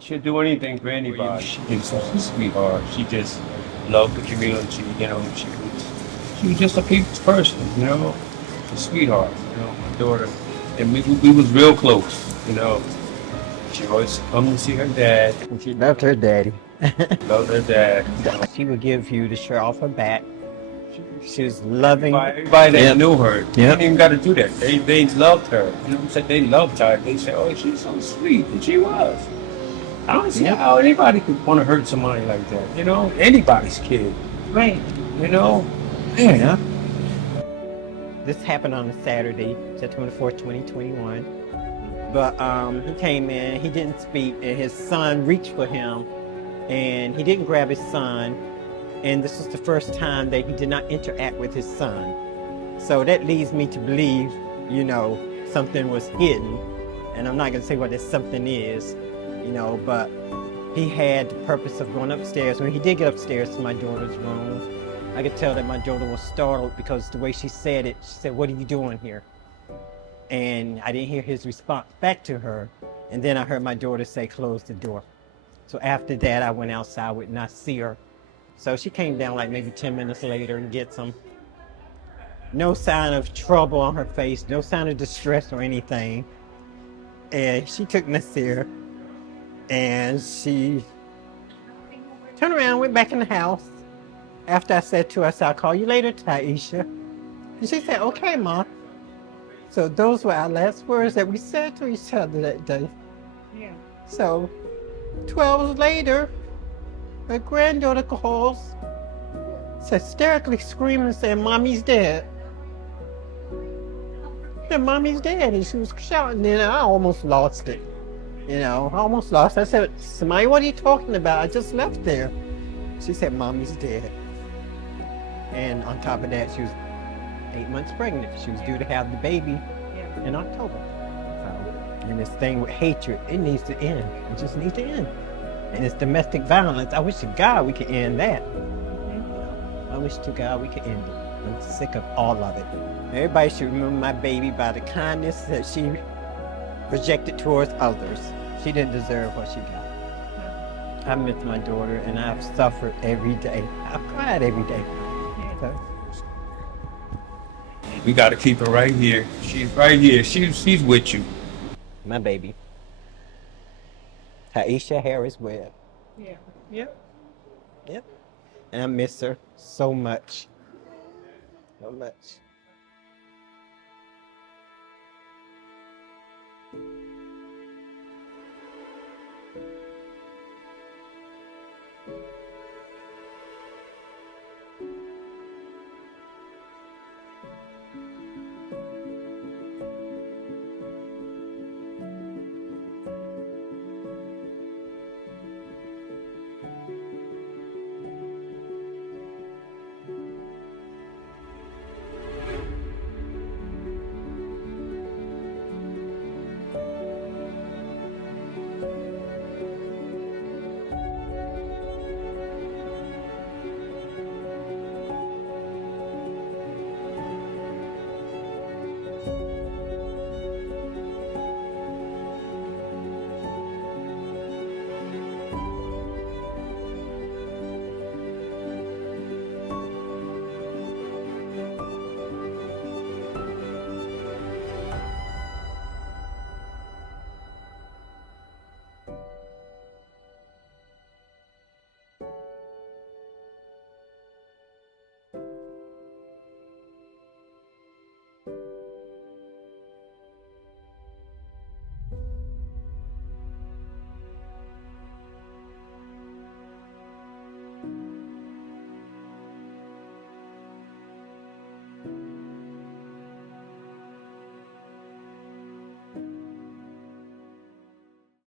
She'll do anything for anybody. She's a sweetheart. She just loved the community, you know. She was just a people's person, you know. A sweetheart, you know, my daughter. And we was real close, you know. She always come to see her dad. She loved her daddy. Loved her dad. You know. She would give you the shirt off her back. She was loving. Everybody that Yep. knew her, they Yep. didn't even got to do that. They loved her. You know what I'm saying? They loved her. They said, oh, she's so sweet. And she was. I don't see Yep. how anybody could want to hurt somebody like that. You know, anybody's kid. Right. You know, man. Yeah. This happened on a Saturday, September 4th, 2021. But he came in, he didn't speak, and his son reached for him, and he didn't grab his son. And this was the first time that he did not interact with his son. So that leads me to believe, you know, something was hidden. And I'm not going to say what this something is, you know, but he had the purpose of going upstairs. When he did get upstairs to my daughter's room, I could tell that my daughter was startled because the way she said it, she said, "What are you doing here?" And I didn't hear his response back to her. And then I heard my daughter say, "Close the door." So after that, I went outside, would not see her. So she came down like maybe 10 minutes later and get some. No sign of trouble on her face, no sign of distress or anything. And she took Nasir and she turned around, went back in the house. After I said to her, I said, "I'll call you later, Tayeesha." And she said, "Okay, Ma." So those were our last words that we said to each other that day. Yeah. So 12 hours later, my granddaughter calls, hysterically screaming, saying, "Mommy's dead." And Mommy's dead. And she was shouting, and I almost lost it. You know, I almost lost it. I said, "Somebody, what are you talking about? I just left there." She said, "Mommy's dead." And on top of that, she was 8 months pregnant. She was due to have the baby Yeah. in October. So, and this thing with hatred, it needs to end. It just needs to end. And it's domestic violence. I wish to God we could end that. I wish to God we could end it. I'm sick of all of it. Everybody should remember my baby by the kindness that she projected towards others. She didn't deserve what she got. I miss my daughter, and I've suffered every day. I've cried every day. So, We got to keep her right here. She's right here. She's with you. my baby, Tayeesha Harris Webb. Yeah. Yep. Yep. And I miss her so much. So much.